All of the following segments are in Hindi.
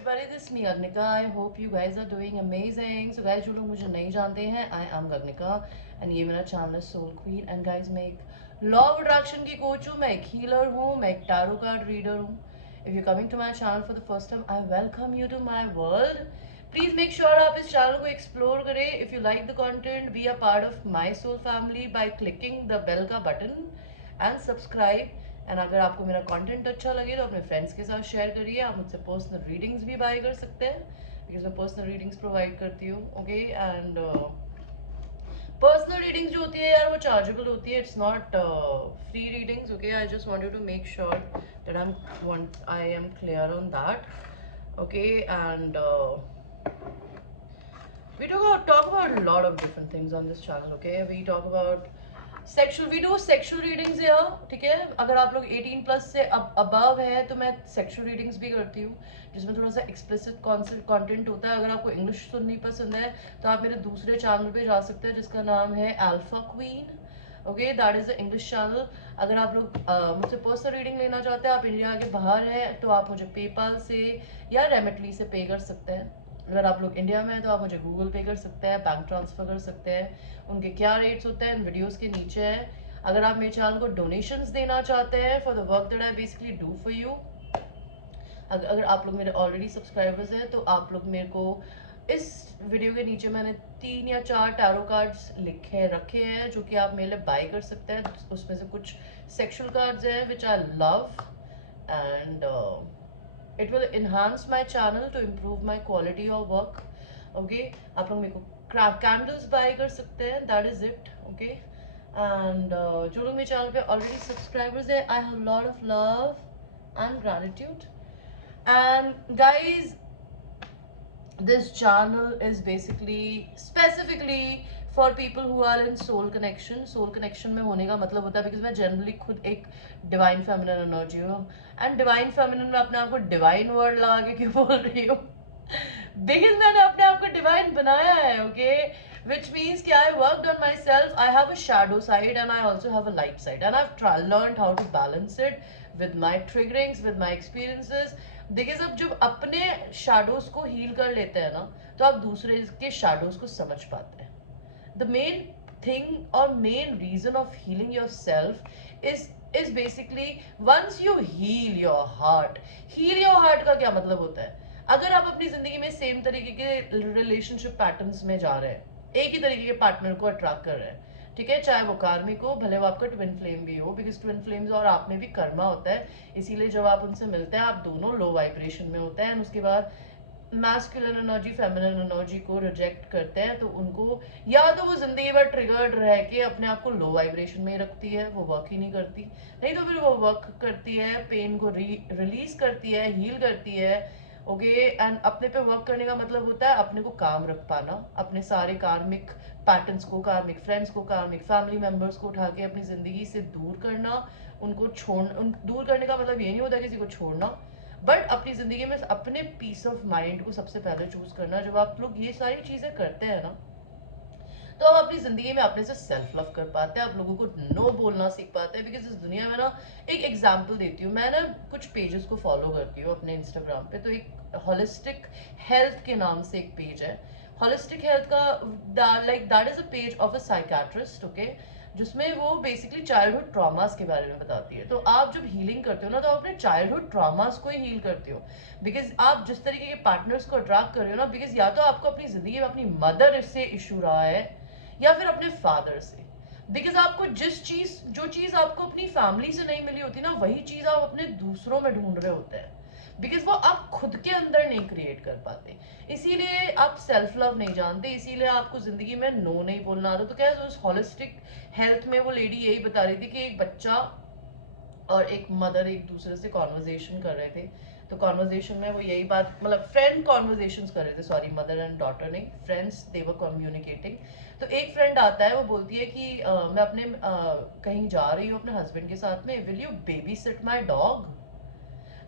everybody, this is me Agnika. I hope you guys are doing amazing. So guys, जो लोग मुझे नहीं जानते हैं, I am Agnika and ये मेरा channel है Soul Queen. And guys, मैं एक law of attraction की coach हूँ, मैं एक healer हूँ, मैं एक tarot card reader हूँ. If you're coming to my channel for the first time, I welcome you to my world. Please make sure आप इस channel को explore करें. If you like the content, be a part of my soul family by clicking the bell का button and subscribe. एंड अगर आपको मेरा कंटेंट अच्छा लगे तो अपने फ्रेंड्स के साथ शेयर करिए. आप मुझसे पर्सनल रीडिंग्स भी बाय कर सकते हैं बिकॉज मैं पर्सनल रीडिंग्स प्रोवाइड करती हूँ. ओके एंड पर्सनल रीडिंग्स जो होती है यार वो चार्जेबल होती है. It's not free readings. Okay I just want you to make sure that I am clear on that. Okay and we talk about a lot of different things on this channel. Okay, we talk about we do sexual readings here. ठीक है, अगर आप लोग 18 प्लस से above है तो मैं sexual readings भी करती हूँ जिसमें थोड़ा सा explicit content होता है. अगर आपको English सुननी पसंद है तो आप मेरे दूसरे चैनल पे जा सकते हैं जिसका नाम है Alpha Queen. Okay, that is the English channel. अगर आप लोग मुझसे पर्सनल रीडिंग लेना चाहते हैं, आप इंडिया के बाहर हैं तो आप मुझे पेपाल से या रेमिटली से पे कर सकते हैं. अगर आप लोग इंडिया में हैं तो आप मुझे गूगल पे कर सकते हैं, बैंक ट्रांसफर कर सकते हैं. उनके क्या रेट्स होते हैं वीडियोस के नीचे है. अगर आप मेरे चैनल को डोनेशंस देना चाहते हैं for the work that I basically do for you, अगर आप लोग मेरे ऑलरेडी सब्सक्राइबर्स हैं तो आप लोग मेरे को इस वीडियो के नीचे मैंने 3 या 4 टैरो कार्ड्स रखे हैं जो कि आप मेरे लिए बाय कर सकते हैं. उसमें से कुछ सेक्सुअल कार्ड्स हैं which I love and it will enhance my channel to improve my quality of work. Okay, आप लोग मेरे को candles buy कर सकते हैं. That is it. Okay, and जो लोग मेरे चैनल पे already subscribers हैं, I have a lot of love and gratitude. And guys, this channel is basically specifically for people who are in soul connection में होने का मतलब होता है बिकॉज मैं जनरली खुद एक डिवाइन फेमिनिन एनर्जी हूँ. एंड डिवाइन फेमिनिन में अपने आप को डिवाइन वर्ड लगा के क्यों बोल रही हूँ बिकॉज मैंने अपने आप को डिवाइन बनाया है. ओके, which means कि I worked on myself. I have a shadow side and I also have a light side and I've learned how to balance it with my triggerings, with my experiences. देखिए, जब जब अपने शैडोज को हील कर लेते हैं ना तो आप दूसरे के शैडोज को समझ पाते हैं. The main thing or main reason of healing yourself is basically once you heal your heart. heal your heart का क्या मतलब होता है? अगर आप अपनी जिंदगी में सेम तरीके के रिलेशनशिप पैटर्न्स में जा रहे हैं, एक ही तरीके के पार्टनर को अट्रैक्ट कर रहे हैं, ठीक है, चाहे वो कार्मिक हो, भले वो आपका ट्विन फ्लेम भी हो, बिकॉज ट्विन फ्लेम्स और आप में भी कर्मा होता है. इसीलिए जब आप उनसे मिलते हैं आप दोनों लो वाइब्रेशन में होते हैं. उसके बाद मैस्कुलिन एनर्जी फेमिनिन एनर्जी को रिजेक्ट करते हैं तो उनको या तो वो जिंदगी भर ट्रिगर्ड रह के अपने आप को लो वाइब्रेशन में रखती है, वो वर्क ही नहीं करती. नहीं तो फिर वो वर्क करती है, पेन को रिलीज करती है, हील करती है. ओके, एंड अपने पे वर्क करने का मतलब होता है अपने को काम रख पाना, अपने सारे कार्मिक पैटर्न्स को, कार्मिक फ्रेंड्स को, कार्मिक फैमिली मेंबर्स को उठा के अपनी जिंदगी से दूर करना. उनको दूर करने का मतलब ये नहीं होता किसी को छोड़ना, बट अपनी जिंदगी में अपने पीस ऑफ माइंड को सबसे पहले चूज करना. जब आप लोग ये सारी चीजें करते हैं ना तो आप अपनी जिंदगी में अपने से सेल्फ लव कर पाते हैं, आप लोगों को नो बोलना सीख पाते हैं. बिकॉज इस दुनिया में ना, एक एग्जाम्पल देती हूँ, मैं ना कुछ पेजेस को फॉलो करती हूँ अपने इंस्टाग्राम पे. तो एक होलिस्टिक हेल्थ के नाम से एक पेज है. होलिस्टिक हेल्थ का that is a page of a psychiatrist. Okay, जिसमें वो बेसिकली चाइल्डहुड ट्रॉमास के बारे में बताती है. तो आप जब हीलिंग करते हो ना तो आप अपने चाइल्डहुड ट्रॉमास को ही हील करते हो. बिकॉज आप जिस तरीके के पार्टनर्स को अट्रैक्ट कर रहे हो ना, बिकॉज या तो आपको अपनी जिंदगी में अपनी मदर से इशू रहा है या फिर अपने फादर से. बिकॉज आपको जो चीज आपको अपनी फैमिली से नहीं मिली होती ना, वही चीज आप अपने दूसरों में ढूंढ रहे होते हैं. बिकॉज वो आप खुद के अंदर नहीं क्रिएट कर पाते, इसीलिए आप सेल्फ लव नहीं जानते, इसीलिए आपको जिंदगी में नो नहीं बोलना आता. तो क्या उस होलिस्टिक हेल्थ में वो लेडी यही बता रही थी कि एक बच्चा और एक मदर एक दूसरे से कॉन्वर्जेशन कर रहे थे. तो कॉन्वर्जेशन में वो यही बात, मतलब फ्रेंड कॉन्वर्जेशन कर रहे थे, सॉरी, मदर एंड डॉटर नहीं, फ्रेंड्स, दे वर कम्युनिकेटिंग. तो एक फ्रेंड आता है, वो बोलती है कि मैं अपने कहीं जा रही हूँ अपने हस्बैंड के साथ में, will you babysit my dog.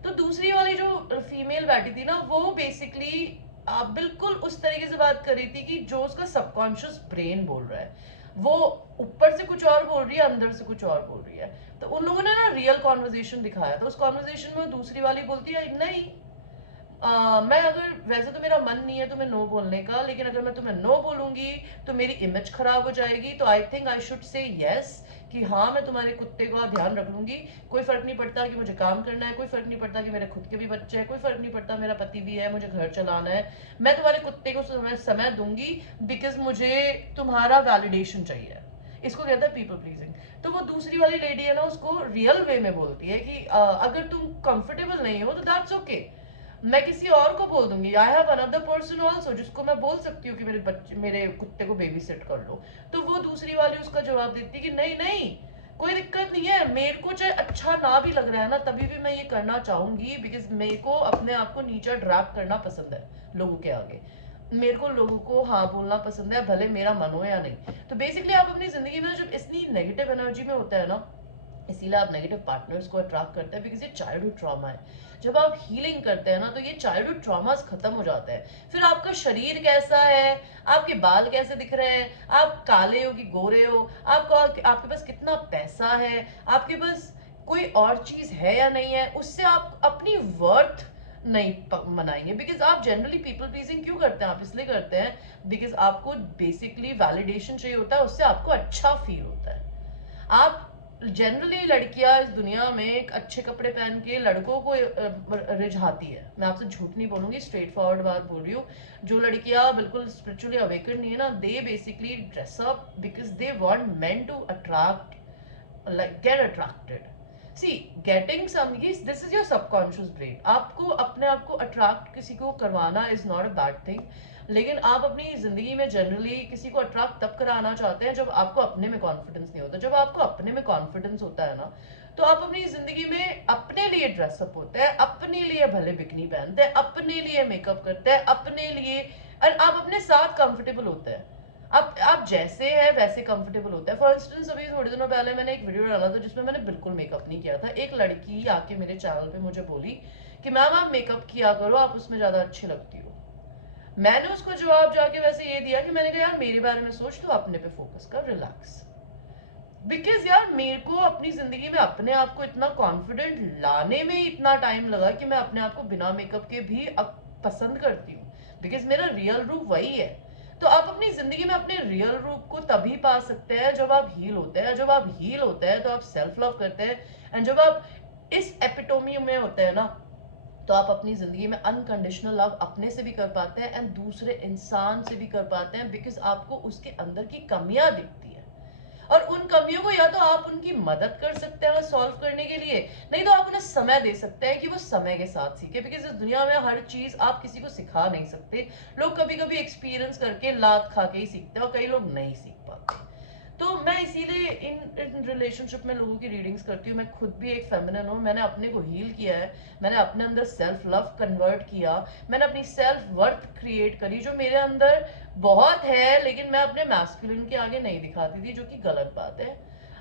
तो दूसरी वाली जो फीमेल बैठी थी ना, वो बेसिकली बिल्कुल उस तरीके से बात कर रही थी कि जो उसका सबकॉन्शियस ब्रेन बोल रहा है. वो ऊपर से कुछ और बोल रही है, अंदर से कुछ और बोल रही है. तो उन लोगों ने ना रियल कॉन्वर्जेशन दिखाया. तो उस कॉन्वर्जेशन में दूसरी वाली बोलती है, नहीं, मैं अगर वैसे तो मेरा मन नहीं है तुम्हें नो बोलने का, लेकिन अगर मैं तुम्हें नो बोलूंगी तो मेरी इमेज खराब हो जाएगी, तो I think I should say yes कि हाँ मैं तुम्हारे कुत्ते का ध्यान रख लूंगी। कोई फर्क नहीं पड़ता कि मुझे काम करना है, कोई फर्क नहीं पड़ता कि मेरे खुद के भी बच्चे हैं, कोई फर्क नहीं पड़ता मेरा पति भी है, मुझे घर चलाना है, मैं तुम्हारे कुत्ते को समय दूंगी बिकॉज मुझे तुम्हारा वैलिडेशन चाहिए। इसको कहता है पीपल प्लीजिंग। तो वो दूसरी वाली लेडी है ना, उसको रियल वे में बोलती है कि अगर तुम कंफर्टेबल नहीं हो तो दैट्स ओके, मैं किसी और को बोल दूंगी, I have another person also जिसको मैं बोल सकती हूँ कि मेरे बच्चे मेरे कुत्ते को बेबी सेट कर लो। तो वो दूसरी वाली उसका जवाब देती है कि नहीं नहीं, कोई दिक्कत नहीं है, मेरे को चाहे अच्छा ना भी लग रहा है ना तभी भी मैं ये करना चाहूंगी बिकॉज मेरे को अपने आप को नीचा ड्रैग करना पसंद है लोगों के आगे, मेरे को लोगों को हाँ बोलना पसंद है भले मेरा मन हो या नहीं। तो बेसिकली आप अपनी जिंदगी में जब इतनी नेगेटिव एनर्जी में होता है ना, इसीलिए आप नेगेटिव पार्टनर्स को अट्रैक्ट करते हैं बिकॉज ये चाइल्डहुड ट्रॉमा है। जब आप हीलिंग करते हैं ना तो ये चाइल्डहुड ट्रॉमास खत्म हो जाते हैं। फिर आपका शरीर कैसा है, आपके बाल कैसे दिख रहे हैं, आप काले हो कि गोरे हो, आपको आपके पास कितना पैसा है, आपके पास कोई और चीज है या नहीं है, उससे आप अपनी वर्थ नहीं मनाएंगे। बिकॉज आप जनरली पीपल प्लीजिंग क्यों करते हैं, आप इसलिए करते हैं बिकॉज आपको बेसिकली वैलिडेशन चाहिए होता है, उससे आपको अच्छा फील होता है। आप जनरली लड़कियां इस दुनिया में एक अच्छे कपड़े पहन के लड़कों को रिझाती है। मैं आपसे झूठ नहीं बोलूंगी, स्ट्रेट फॉरवर्ड बात बोल रही हूँ। जो लड़कियां बिल्कुल स्पिरिचुअली अवेकन नहीं है ना, they basically dress up because they want men to attract, like get attracted. See, getting some, yes, this is your subconscious brain, आपको अपने आप को अट्रैक्ट किसी को करवाना is not a bad thing. लेकिन आप अपनी जिंदगी में जनरली किसी को अट्रैक्ट तब कराना चाहते हैं जब आपको अपने में कॉन्फिडेंस नहीं होता। जब आपको अपने में कॉन्फिडेंस होता है ना, तो आप अपनी जिंदगी में अपने लिए ड्रेसअप होते हैं, अपने लिए भले बिकनी पहनते हैं, अपने लिए मेकअप करते हैं, अपने लिए, और आप अपने साथ कंफर्टेबल होते हैं। आप जैसे हैं वैसे कंफर्टेबल होता है। फॉर इंस्टेंस अभी थोड़े दिनों पहले मैंने एक वीडियो डाला था जिसमें मैंने बिल्कुल मेकअप नहीं किया था। एक लड़की आके मेरे चैनल पे मुझे बोली कि मैम आप मेकअप किया करो, आप उसमें ज्यादा अच्छी लगती हो। मैंने उसको जवाब जाके वैसे ये दिया कि मैंने कहा यार मेरे बारे में सोच, तो अपने पे फोकस कर, रिलैक्स। बिकॉज यार मेरे को अपनी जिंदगी में अपने आप को इतना कॉन्फिडेंट लाने में इतना टाइम लगा कि मैं अपने आप को बिना मेकअप के भी अब पसंद करती हूँ बिकॉज मेरा रियल रूप वही है। तो आप अपनी जिंदगी में अपने रियल रूप को तभी पा सकते हैं जब आप हील होते हैं। जब आप हील होते हैं तो आप सेल्फ लव करते हैं, एंड जब आप इस एपिटोमी में होते हैं ना, तो आप अपनी जिंदगी में अनकंडीशनल लव अपने से भी कर पाते हैं एंड दूसरे इंसान से भी कर पाते हैं बिकॉज आपको उसके अंदर की कमियां दिखती है। और उन कमियों को या तो आप उनकी मदद कर सकते हैं सॉल्व करने के लिए, नहीं तो आप उन्हें समय दे सकते हैं कि वो समय के साथ सीखे। बिकॉज इस दुनिया में हर चीज आप किसी को सिखा नहीं सकते। लोग कभी कभी एक्सपीरियंस करके लात खा के ही सीखते हैं और कई लोग नहीं सीख पाते। तो मैं इसीलिए इन रिलेशनशिप में लोगों की रीडिंग्स करती हूँ। मैं खुद भी एक फेमिनिन हूँ, मैंने अपने को हील किया है, मैंने अपने अंदर सेल्फ लव कन्वर्ट किया, मैंने अपनी सेल्फ वर्थ क्रिएट करी जो मेरे अंदर बहुत है, लेकिन मैं अपने मैस्कुलिन के आगे नहीं दिखाती थी, जो कि गलत बात है।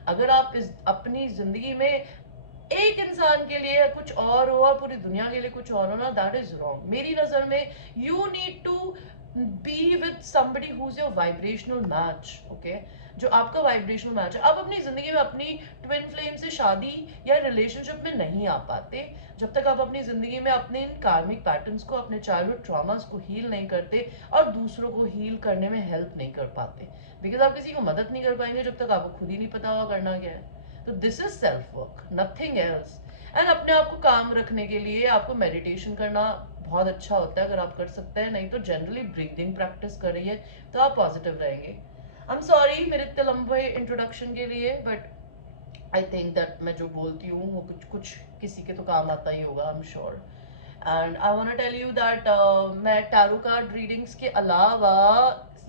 अगर आप इस अपनी जिंदगी में एक इंसान के लिए कुछ और हो और पूरी दुनिया के लिए कुछ और हो ना, दैट इज रॉन्ग मेरी नजर में। You need to be with somebody who's your vibrational match, okay? जो आपका वाइब्रेशनल मैच है। आप अपनी जिंदगी में अपनी ट्विन फ्लेम से शादी या रिलेशनशिप में नहीं आ पाते जब तक आप अपनी जिंदगी में अपने इन कार्मिक पैटर्न्स को, अपने चाइल्डहुड ट्रॉमास को हील नहीं करते और दूसरों को हील करने में हेल्प नहीं कर पाते। बिकॉज आप किसी को मदद नहीं कर पाएंगे जब तक आपको खुद ही नहीं पता होगा करना क्या है। तो this is self work, nothing else. And अपने आप को काम रखने के लिए आपको मेडिटेशन करना बहुत अच्छा होता है अगर आप कर सकते हैं, नहीं तो जनरली ब्रीदिंग प्रैक्टिस करिए तो आप पॉजिटिव रहेंगे। आई एम सॉरी मेरे इतने लंबे इंट्रोडक्शन के लिए, बट आई थिंक दैट मैं जो बोलती हूँ वो कुछ कुछ किसी के तो काम आता ही होगा, I am sure. And I want to tell you that मैं टैरो कार्ड रीडिंग्स के अलावा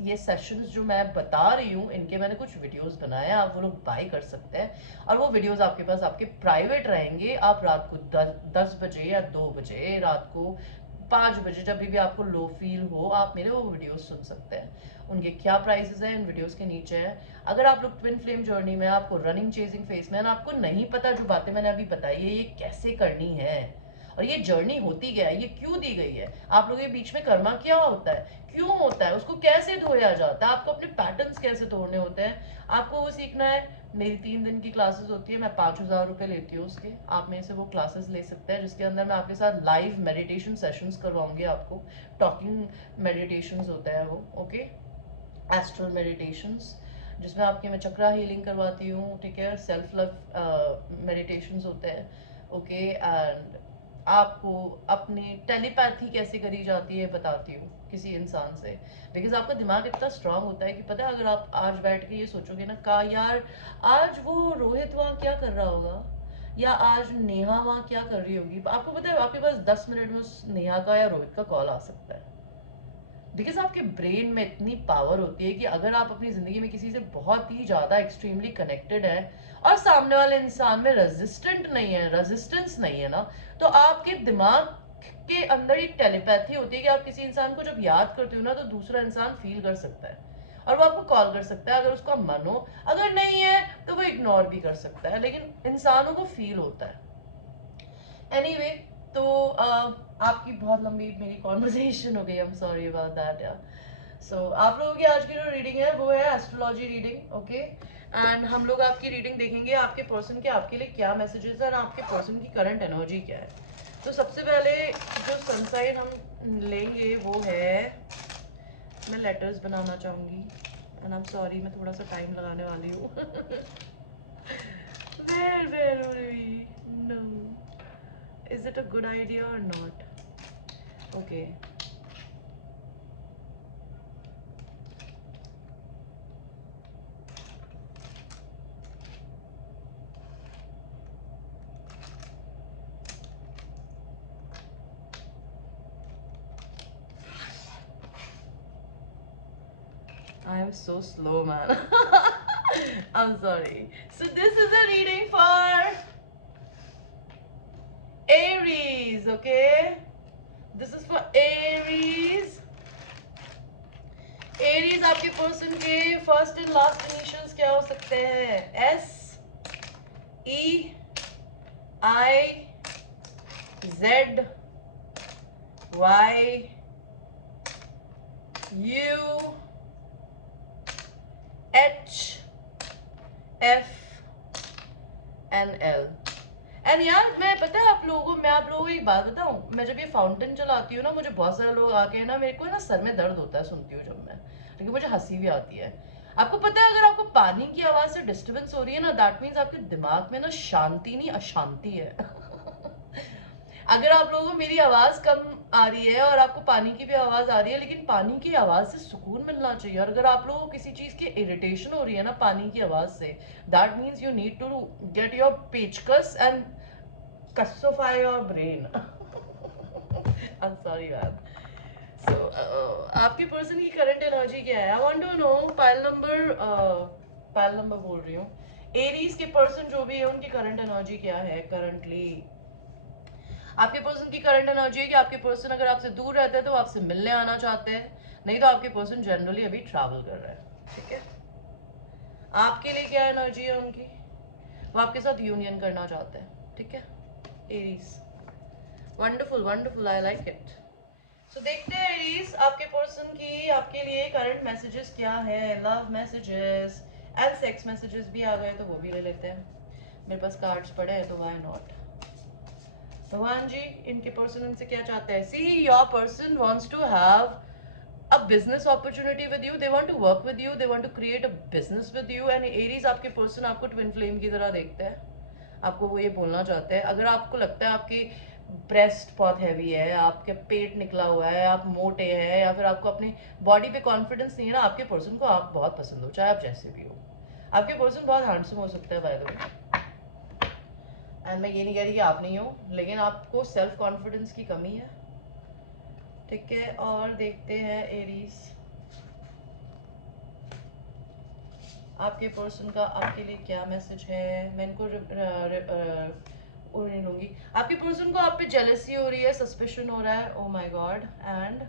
ये सेशंस जो मैं बता रही हूँ इनके मैंने कुछ वीडियोस बनाए हैं, आप वो लोग बाय कर सकते हैं और वो वीडियोस आपके पास आपके प्राइवेट रहेंगे। आप रात को 10 बजे या 2 बजे, रात को 5 बजे, जब भी आपको लो फील हो, आप मेरे वो वीडियोस सुन सकते हैं। उनके क्या प्राइसेस हैं इन वीडियोस के नीचे है। अगर आप लोग ट्विन फ्लेम जर्नी में, आपको रनिंग चेजिंग फेस में, आपको नहीं पता जो बातें मैंने अभी बताई है ये कैसे करनी है और ये जर्नी होती क्या है, ये क्यों दी गई है, आप लोगों के बीच में कर्मा क्या होता है, क्यों होता है, उसको कैसे धोया जाता है, आपको अपने पैटर्न्स कैसे तोड़ने होते हैं, आपको वो सीखना है, मेरी 3 दिन की क्लासेस होती है, मैं 5,000 रुपये लेती हूँ उसके। आप में से वो क्लासेस ले सकते हैं, जिसके अंदर मैं आपके साथ लाइव मेडिटेशन सेशंस करवाऊंगी आपको। टॉकिंग मेडिटेशंस होता है वो, ओके, एस्ट्रल मेडिटेशंस, जिसमें आपके मैं चक्रा हीलिंग करवाती हूँ, ठीक है, सेल्फ लव मेडिटेशंस होते हैं, ओके, एंड आपको अपनी टेलीपैथी कैसे करी जाती है बताती हूँ किसी इंसान से। बिकॉज आपका दिमाग इतना स्ट्रांग होता है कि पता है, अगर आप आज बैठ के ये सोचोगे ना का यार आज वो रोहित वहाँ क्या कर रहा होगा, या आज नेहा वहाँ क्या कर रही होगी, आपको पता है आपके पास 10 मिनट में उस नेहा का या रोहित का कॉल आ सकता है। बिकॉज आपके ब्रेन में इतनी पावर होती है कि अगर आप अपनी जिंदगी में किसी से बहुत ही ज्यादा एक्सट्रीमली कनेक्टेड है और सामने वाले इंसान में रेजिस्टेंस नहीं है ना, तो आपके दिमाग के अंदर एक टेलीपैथी होती है कि आप किसी इंसान को जब याद करते हो ना, तो दूसरा इंसान फील कर सकता है और वो आपको कॉल कर सकता है अगर उसका मन हो, अगर नहीं है तो वो इग्नोर भी कर सकता है, लेकिन इंसानों को फील होता है। एनीवे, तो आपकी बहुत लंबी मेरी कॉन्वर्सेशन हो गई, आई एम सॉरी अबाउट दैट यार। सो आप लोगों की आज की जो रीडिंग है वो है एस्ट्रोलॉजी रीडिंग, ओके, एंड हम लोग आपकी रीडिंग देखेंगे आपके पर्सन के आपके लिए क्या मैसेजेस है और आपके पर्सन की करंट एनर्जी क्या है। तो सबसे पहले जो सनसाइन हम लेंगे वो है, मैं लेटर्स बनाना चाहूँगी एंड आई एम सॉरी, मैं थोड़ा सा टाइम लगाने वाली हूँ। Where no, is it a good idea or not? Okay. I am so slow, man. I'm sorry. So this is a reading for Aries, okay? This is for Aries. Aries, आपके पर्सन के फर्स्ट एंड लास्ट इनिशियल्स क्या हो सकते हैं? S E I Z Y U H F and L। And यार मैं पता है मैं आप लोगों को एक बात बताऊं, मैं जब ये फाउंटेन चलाती हूँ ना, मुझे बहुत सारे लोग आके ना, मेरे को ना सर में दर्द होता है सुनती हूँ जब मैं, लेकिन मुझे हंसी भी आती है। आपको पता है अगर आपको पानी की आवाज से डिस्टर्बेंस हो रही है ना, दैट मीन्स आपके दिमाग में ना शांति नहीं अशांति है। अगर आप लोगों को मेरी आवाज कम आ रही है और आपको पानी की भी आवाज आ रही है, लेकिन पानी की आवाज से सुकून मिलना चाहिए, और अगर आप लोगों को किसी चीज की इरिटेशन हो रही है ना पानी की आवाज से, that means you need to get your पेचकस एंड कसोफाई your brain. I am sorry ma'am. So आपके पर्सन की करंट एनर्जी क्या है? I want to know. Payal number बोल रही हूँ, एरीज के पर्सन जो भी है उनकी करंट एनर्जी क्या है करंटली। आपके पर्सन की करंट एनर्जी है कि आपके पर्सन अगर आपसे दूर रहते हैं तो आपसे मिलने आना चाहते हैं, नहीं तो आपके पर्सन जनरली अभी ट्रैवल कर रहे हैं, ठीक है। आपके लिए क्या एनर्जी है उनकी? वो आपके साथ यूनियन करना चाहते हैं, ठीक है, Aries. Wonderful wonderful, I like it. So देखते हैं एरीज आपके पर्सन की आपके लिए करंट मैसेजेस क्या है। Love messages and sex messages भी आ गए तो वो भी ले लेते हैं, मेरे पास कार्ड्स पड़े हैं तो व्हाई नॉट। भगवान जी, इनके पर्सन इनसे क्या चाहते हैं? See your person wants to have a business opportunity with you, they want to work with you, they want to create a business with you, and Aries आपके पर्सन आपको ट्विन फ्लेम की तरह देखते हैं। आपको वो ये बोलना चाहते हैं, अगर आपको लगता है आपकी ब्रेस्ट बहुत हैवी है, आपके पेट निकला हुआ है, आप मोटे हैं, या फिर आपको अपनी बॉडी पे कॉन्फिडेंस नहीं है ना, आपके पर्सन को आप बहुत पसंद हो, चाहे आप जैसे भी हो। आपके पर्सन बहुत हैंडसम हो सकता है बाय द वे, एंड मैं ये नहीं कह रही कि आप नहीं हो, लेकिन आपको सेल्फ कॉन्फिडेंस की कमी है, ठीक है। और देखते हैं एरीज आपके पर्सन का आपके लिए क्या मैसेज है। मैं इनको नहीं लूंगी। आपके पर्सन को आप पे जेलसी हो रही है, सस्पिशन हो रहा है, ओ माय गॉड। एंड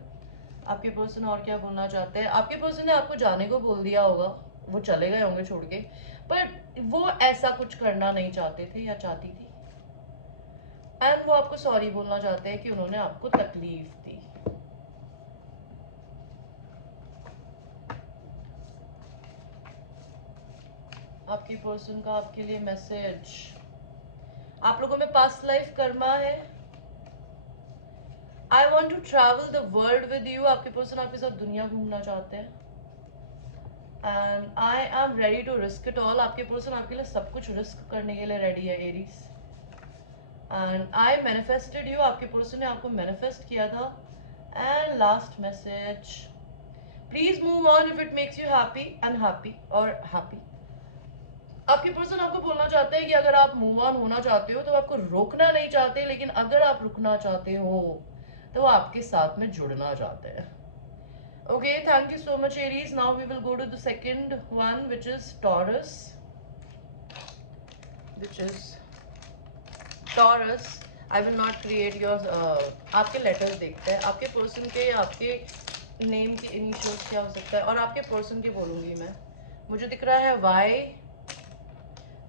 आपके पर्सन और क्या बोलना चाहते हैं? आपके पर्सन ने आपको जाने को बोल दिया होगा, वो चले गए होंगे छोड़ के, पर वो ऐसा कुछ करना नहीं चाहते थे या चाहती थी, एंड वो आपको सॉरी बोलना चाहते हैं कि उन्होंने आपको तकलीफ दी। आपकी पर्सन का आपके लिए मैसेज। आप लोगों में पास्ट लाइफ कर्मा है। I want to travel the world with you. आपके पर्सन आपके साथ दुनिया घूमना चाहते हैं। And I am ready to risk it all. आपके पर्सन आपके लिए सब कुछ रिस्क करने के लिए रेडी है Aries. And I manifested you. आपके पर्सन ने आपको मैनिफेस्ट किया था। And last message, please move on if it makes you happy, unhappy और हैप्पी। आपके पर्सन आपको बोलना चाहते हैं कि अगर आप मूव ऑन होना चाहते हो तो आपको रोकना नहीं चाहते, लेकिन अगर आप रुकना चाहते हो तो वो आपके साथ में जुड़ना चाहते हैं। Okay, thank you so much Aries. Now we will go to the second one which is Taurus, which is Taurus. I will not create your आपके लेटर्स देखते हैं। आपके पर्सन के आपके नेम की इनिशियल्स क्या हो सकता है, और आपके पर्सन के बोलूंगी मैं। मुझे दिख रहा है Y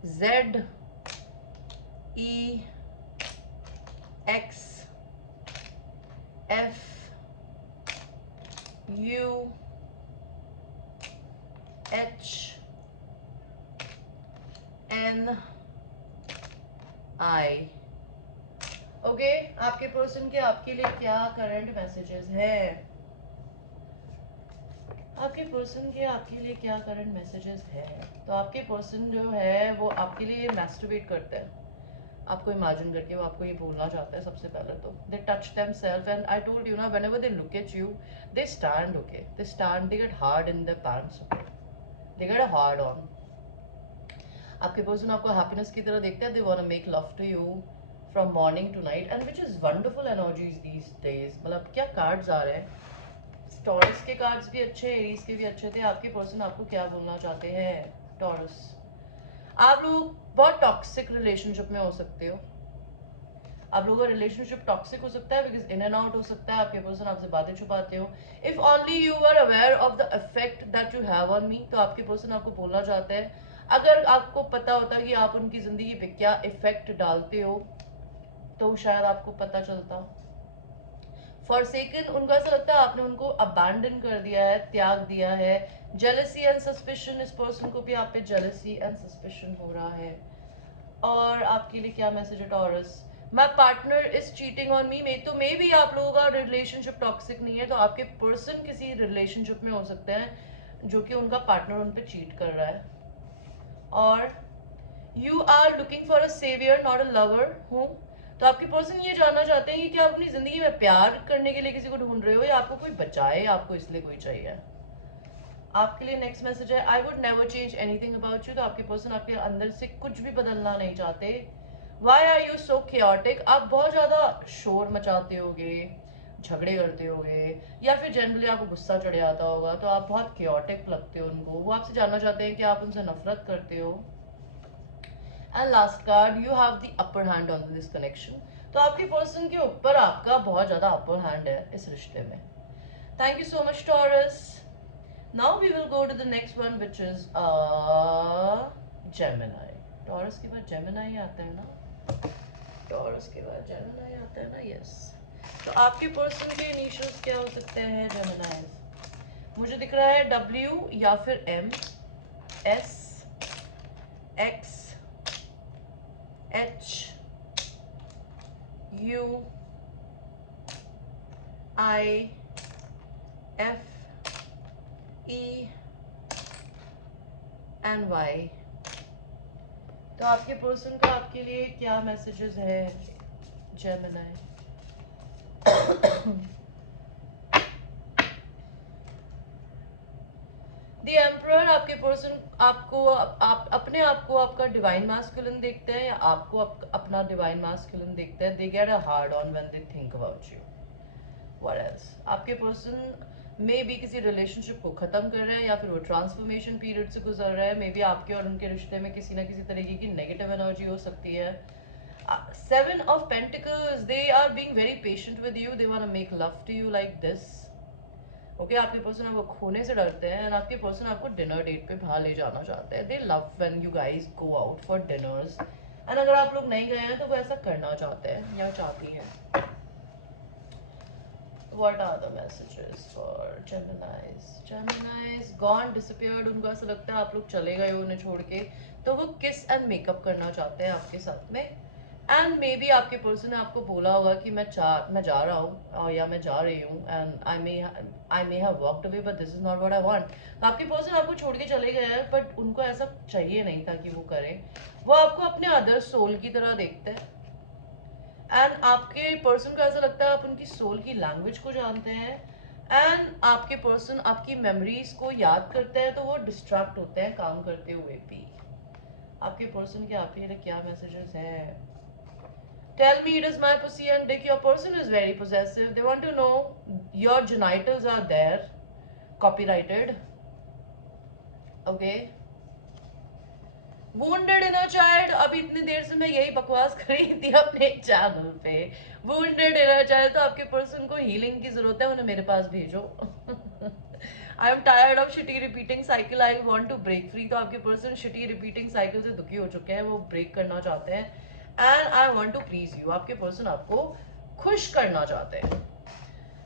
Z E X F U H N I। Okay, आपके पर्सन के आपके लिए क्या करंट मैसेजेस है? आपके पर्सन के आपके लिए क्या करंट मैसेजेस है? तो आपके पर्सन जो है वो आपके लिए मैस्टरबेट करता है। आपको इमेजिन करके वो आपको ये बोलना चाहता है सबसे पहले तो। They touch themselves and I told you ना, whenever they look at you they stand, okay, they stand, they get hard in their pants, okay, they get hard on. आपके पर्सन आपको हैप्पीनेस की तरह देखते हैं। They want to make love to you from morning to night and which is wonderful energies these days. मतलब क्या कार्ड्स आ रहे हैं। टॉरस के कार्ड्स भी अच्छे, एरीज के भी अच्छे थे। आपके पर्सन आपको क्या बोलना चाहते हैं? टॉरस, आप लोग बहुत टॉक्सिक रिलेशनशिप में हो सकते हो। आप लोगों का रिलेशनशिप टॉक्सिक हो सकता है बिकॉज इन एंड आउट हो सकता है। आपके पर्सन आपसे बातें छुपाते हो। If only you are aware of the effect that you have on me, तो आपके पर्सन आपको बोलना चाहते हैं अगर आपको पता होता कि आप उनकी जिंदगी पे क्या इफेक्ट डालते हो तो शायद आपको पता चलता। फॉरसेकन, उनको ऐसा लगता है आपने उनको अबैंडन कर दिया है, त्याग दिया है। जेलसी एंड सस्पिशन, इस पर्सन को भी आप पे जेलसी एंड सस्पिशन हो रहा है। और आपके लिए क्या मैसेज है taurus? My partner is cheating on me. तो मे भी आप लोगों का रिलेशनशिप टॉक्सिक नहीं है, तो आपके पर्सन किसी रिलेशनशिप में हो सकते हैं जो कि उनका पार्टनर उन पर चीट कर रहा है। और you are looking for a saviour not a lover हूँ। तो आपके पर्सन ये जानना चाहते हैं कि क्या आप अपनी जिंदगी में प्यार करने के लिए किसी को ढूंढ रहे हो या आपको कोई बचाए, आपको इसलिए कोई चाहिए। आपके लिए नेक्स्ट मैसेज है I would never change anything about you. तो आपके पर्सन आपके अंदर से कुछ भी बदलना नहीं चाहते। Why are you so chaotic? आप बहुत ज्यादा शोर मचाते होगे, झगड़े करते होगे, या फिर जनरली आपको गुस्सा चढ़ जाता होगा, तो आप बहुत chaotic लगते हो उनको। वो आपसे जानना चाहते हैं कि आप उनसे नफरत करते हो। And last card, you have the upper hand on this connection. तो आपके पर्सन के ऊपर आपका बहुत ज्यादा अपर हैंड है इस रिश्ते में। Thank you so much Taurus. Now we will go to the next one which is Gemini. Taurus के बाद जेमिनी आता है ना, टॉरस के बाद जेमिनी आता है ना, यस। तो आपके पर्सन के इनिशियल्स क्या हो सकते हैं जेमिनी? मुझे दिख रहा है W या फिर M, S, X, H, U, I, F, E and Y। तो आपके पर्सन का आपके लिए क्या मैसेजेस है जेमिनी? द एम्परर, आपके पर्सन आपको आप अपने आप को आपका डिवाइन मास्कुलिन देखते हैं या आपको अपना डिवाइन मास्कुलिन देखते हैं? They get a hard on when they think about you. What else? आपके पर्सन मे भी किसी रिलेशनशिप को खत्म कर रहे हैं या फिर वो ट्रांसफॉर्मेशन पीरियड से गुजर रहे हैं। मे बी आपके और उनके रिश्ते में किसी ना किसी तरीके की नेगेटिव एनर्जी हो सकती है। Seven of pentacles, they are being very patient with you, they want to make love to you like this. Okay, आपके पर्सन आपको खोने से डरते हैं एंड आपके पर्सन आपको डिनर डेट पे बाहर ले जाना चाहते हैं। दे love when you guys go out for dinners and अगर आप लोग नहीं गए हैं तो वो ऐसा करना चाहते हैं या चाहती हैं। What are the messages for Geminis? Geminis gone, disappeared. उनको ऐसा लगता है आप लोग चले गए उन्हें छोड़ के, तो वो किस एंड मेकअप करना चाहते हैं आपके साथ में. एंड मे बी आपके पर्सन ने आपको बोला होगा कि मैं जा रहा हूँ या मैं जा रही हूँ, and I may have walked away but this is not what I want. तो आपके पर्सन आपको छोड़ के चले गए हैं, बट उनको ऐसा चाहिए नहीं था कि वो करें. वो आपको अपने अदर सोल की तरह देखते हैं, एंड आपके पर्सन को ऐसा लगता है आप उनकी सोल की लैंग्वेज को जानते हैं, एंड आपके पर्सन आपकी मेमोरीज को याद करते हैं, तो वो डिस्ट्रैक्ट होते हैं काम करते हुए भी. आपके पर्सन के आपके लिए क्या मैसेजेस हैं? Tell me, it is my pussy and dick. Your person is very possessive. They want to know your genitals are there, copyrighted. Okay. Wounded inner child. अभी इतनी देर से मैं यही बकवास कर रही थी अपने चैनल पे. Wounded inner child, तो आपके पर्सन को हीलिंग की जरूरत है, उन्हें मेरे पास भेजो. I am tired of shitty repeating cycle. I want to break free. तो आपके पर्सन shitty repeating cycle से दुखी हो चुके हैं, वो ब्रेक करना चाहते हैं. And I want to please you. आपके पर्सन आपको खुश करना चाहते हैं.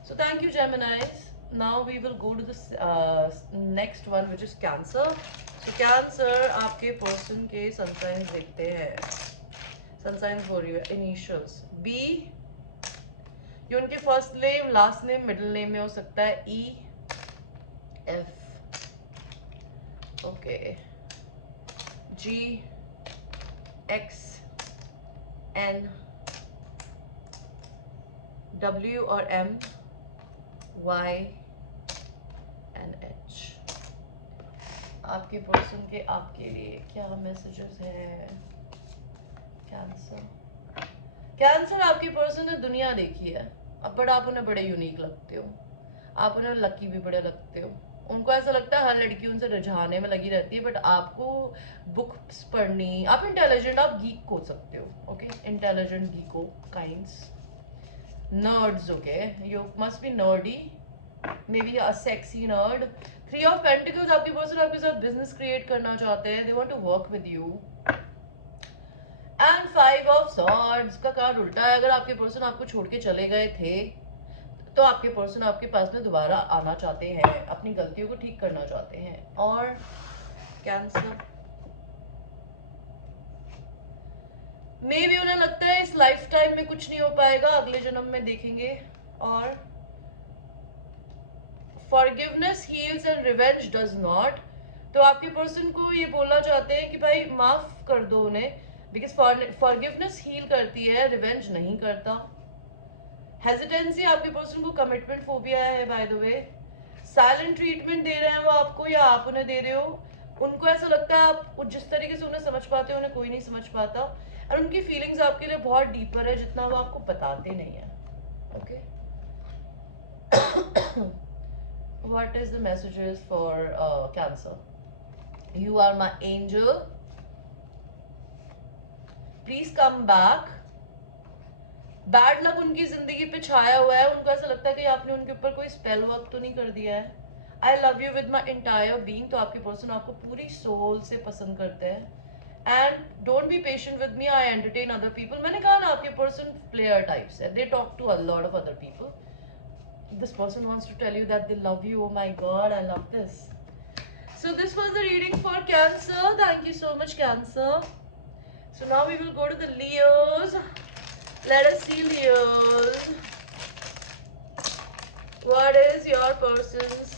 So thank you, Geminis. Now we will go to the next one, which is Cancer. So Cancer, आपके पर्सन के sun signs देखते हैं. Sun signs बोल रही है initials B. ये उनके first name, last name, middle name में हो सकता है. E, F, okay, G, X, N, W और M, Y and H. आपके पर्सन के आपके लिए क्या मैसेजेस हैं? कैंसर. कैंसर, आपके पर्सन ने दुनिया देखी है, बट आप उन्हें बड़े यूनिक लगते हो. आप उन्हें लकी भी बड़े लगते हो. उनको ऐसा लगता है हर लड़की उनसे रिझाने में लगी रहती है, बट आपको बुक्स पढ़नी, आप इंटेलिजेंट, आप गीक हो सकते हो. Okay, intelligent geeky kinds. Nerds. Okay, you must be nerdy, maybe a sexy nerd. 3 of pentacles, आपके पर्सन आपके साथ बिजनेस क्रिएट करना चाहते हैं. They want to work with you. And 5 of swords का कार्ड उल्टा है. अगर आपके पर्सन आपको छोड़ के चले गए थे, तो आपके पर्सन आपके पास में दोबारा आना चाहते हैं, अपनी गलतियों को ठीक करना चाहते हैं. और कैंसर, मे भी उन्हें लगता है इस लाइफ टाइम में कुछ नहीं हो पाएगा, अगले जन्म में देखेंगे. और forgiveness heels and revenge does not. तो आपके पर्सन को ये बोलना चाहते हैं कि भाई माफ कर दो उन्हें, बिकॉज फॉरगिवनेस हील करती है, रिवेंज नहीं करता. हेजिटेंसी, आपके पर्सन को कमिटमेंट फोबिया है by the way. Silent treatment दे रहे हैं वो आपको, या आप उन्हें दे रहे हो. उनको ऐसा लगता है आप जिस तरीके से उन्हें समझ पाते हो उन्हें कोई नहीं समझ पाता, और उनकी फीलिंग्स आपके लिए बहुत डीपर है, जितना वो आपको बताते नहीं है. Okay, what is the messages for Cancer? You are my angel, please come back. Bad luck उनकी जिंदगी पे छाया हुआ है. उनको ऐसा लगता है कि आपने उनके ऊपर कोई स्पेल वर्क तो नहीं कर दिया है. I love you with my entire being. तो आपके पर्सन आपको पूरी सोल से पसंद करते हैं. And don't be patient with me, I entertain other people. मैंने कहा ना आपके पर्सन प्लेयर टाइप्स है. They talk to a lot of other people. This person wants to tell you that they love you. Oh my God, I love this. So this was the reading for Cancer. Thank you so much, Cancer. So now we will go to the Leos. Let us see, Leos. What is your person's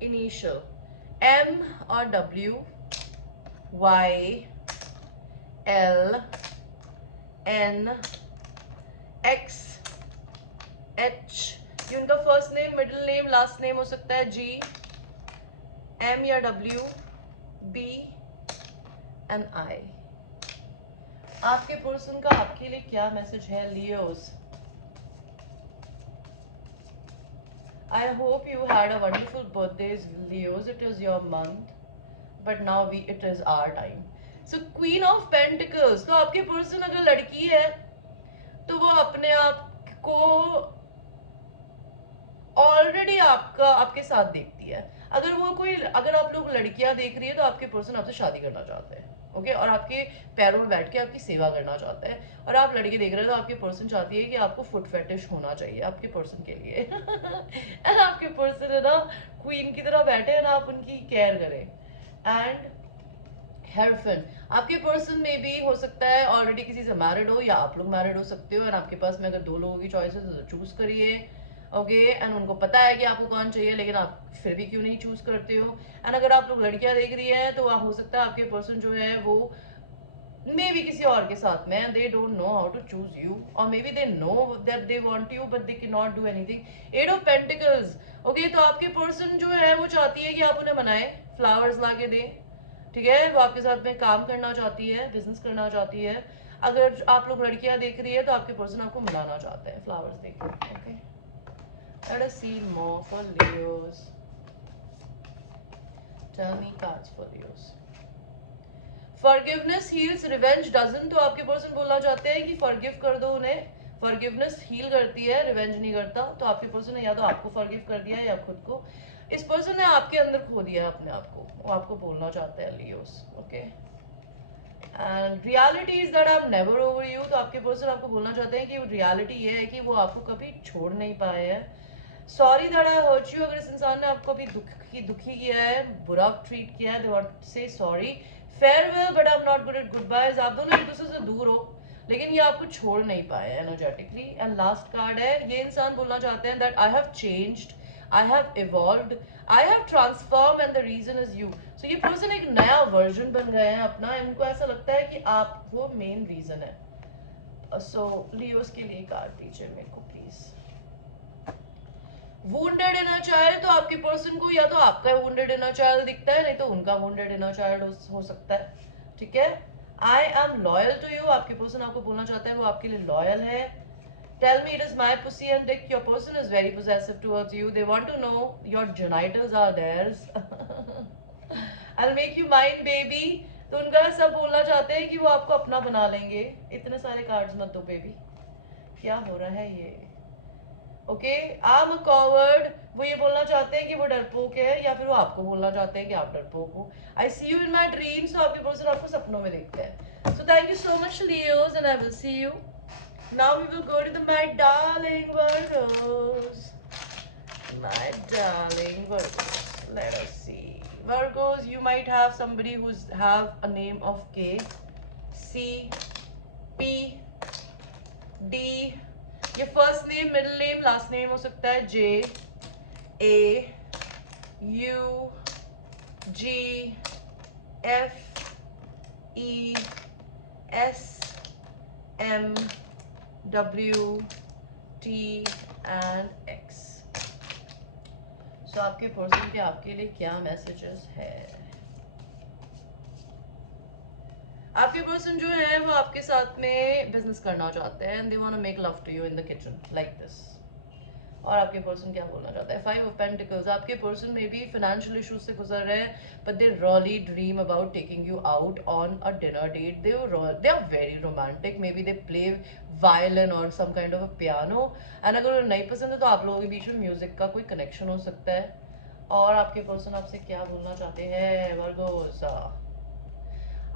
initial? M or W? Y, L, N, X, H. ये उनका first name, middle name, last name हो सकता है. G, M या W, B and I. आपके पर्सन का आपके लिए क्या मैसेज है, Leos? I hope you had a wonderful birthdays, Leos. It is your month, but now it is our time. So Queen of Pentacles. तो आपके पर्सन अगर लड़की है तो वो अपने आप को ऑलरेडी आपके साथ देखती है. अगर आप लोग लड़कियां देख रही है तो आपके पर्सन आपसे शादी करना चाहते हैं. ओके, और आपके पैरों में बैठ के आपकी सेवा करना चाहता है। और आप लड़की देख रहे हैं तो आपकी पर्सन चाहती है कि आपको फुट फेटिश होना चाहिए आपके पर्सन के लिए एंड आपके पर्सन है ना क्वीन की तरह बैठे हैं ना, आप उनकी केयर करें। एंड हेरफिन, आपके पर्सन में भी हो सकता है ऑलरेडी किसी से मैरिड हो या आप लोग मैरिड हो सकते हो, एंड आपके पास में अगर 2 लोगों की चॉइस है तो चूज करिए। ओके, एंड उनको पता है कि आपको कौन चाहिए, लेकिन आप फिर भी क्यों नहीं चूज करते हो। एंड अगर आप लोग लड़कियां देख रही हैं तो हो सकता है आपके पर्सन जो है वो मे बी किसी और के साथ में, they don't know how to choose you, और maybe they know that they want you but they can not do anything. 8 of pentacles, okay, तो आपके पर्सन जो है वो चाहती है कि आप उन्हें मनाएं, फ्लावर्स ला के दें, ठीक है, वो आपके साथ में काम करना चाहती है, बिजनेस करना चाहती है। अगर आप लोग लड़कियां देख रही है तो आपके पर्सन आपको मिलाना चाहता है फ्लावर्स देकर। Okay, let us see more for Leos, tell me cards for Leos. Forgiveness heals, revenge doesn't, तो आपके पर्सन बोलना चाहते हैं कि फॉरगिव कर दो उन्हें। फॉरगिवनेस हील करती है, रिवेंज नहीं करता। तो आपके पर्सन ने या तो आपको फॉरगिव कर दिया है या खुद को। इस पर्सन ने आपके अंदर खो दिया अपने आप को, वो आपको बोलना चाहता है Leos. Okay, and reality is that I am never over you, तो आपके पर्सन आपको बोलना चाहते हैं कि रियलिटी ये है कि वो आपको कभी छोड़ नहीं पाए हैं। Sorry that I hurt you, अगर इस इंसान ने आपको अभी दुखी किया है, बुरा ट्रीट किया है, दे वांट टू से sorry. Farewell but I am not good at good boys, आप दोनों एक दूसरे से दूर हो लेकिन ये आपको छोड़ नहीं पाए एनर्जेटिकली। एंड लास्ट कार्ड है, ये इंसान बोलना चाहते हैं that I have changed, I have evolved, I have transform and the reason is you. So ये पर्सन एक नया वर्जन बन गए हैं अपना, इनको ऐसा लगता है कि आप वो मेन रीजन है। सो लियोस के लिए कार्ड दीजिए मेरे को प्लीज। वुंडेड इनर चाइल्ड, तो आपके पर्सन को या तो आपका वुंडेड इनर चाइल्ड दिखता है, नहीं तो उनका वुंडेड इनर चाइल्ड हो सकता है, ठीक है। I am loyal to you, आपके पर्सन आपको बोलना चाहता है वो आपके लिए लॉयल है। Tell me it is my pussy and dick, your person is very possessive towards you, they want to know your genitals are theirs, I will make you mine baby, तो उनका सब बोलना चाहते हैं कि वो आपको अपना बना लेंगे। इतने सारे कार्ड्स मत दो बेबी, क्या हो रहा है ये। Okay, I am a coward, वो ये बोलना चाहते हैं कि वो डरपोक है, या फिर वो आपको बोलना चाहते हैं कि आप डरपोक हो। आई सी यू इन माई ड्रीम्स, तो आपके पर्सन आपको सपनों में देखते हैं। So thank you so much Leos and I will see you. Now we will go to the my darling Virgos, my darling Virgos. Let us see. Virgos, you might have somebody who's have a name of K, C, P, D. ये first name, middle name, last name हो सकता है J, A, U, G, F, E, S, M, W, T and X. So आपके पर्सन के आपके लिए क्या मैसेजेस है। आपके पर्सन जो है वो आपके साथ में बिजनेस करना चाहते हैं, and they want to make love to you in the kitchen like this. और आपके पर्सन क्या बोलना चाहता है, 5 ऑफ पेंटिकल्स, आपके पर्सन में भी फाइनेंशियल इश्यूज से गुजर रहे हैं, but they really dream about taking you out on a dinner date. They are very romantic, maybe they play violin और some kind of a piano, and अगर उन्हें नहीं पसंद है तो आप लोगों के बीच में म्यूजिक का कोई कनेक्शन हो सकता है। और आपके पर्सन आपसे क्या बोलना चाहते हैं वर्गोस,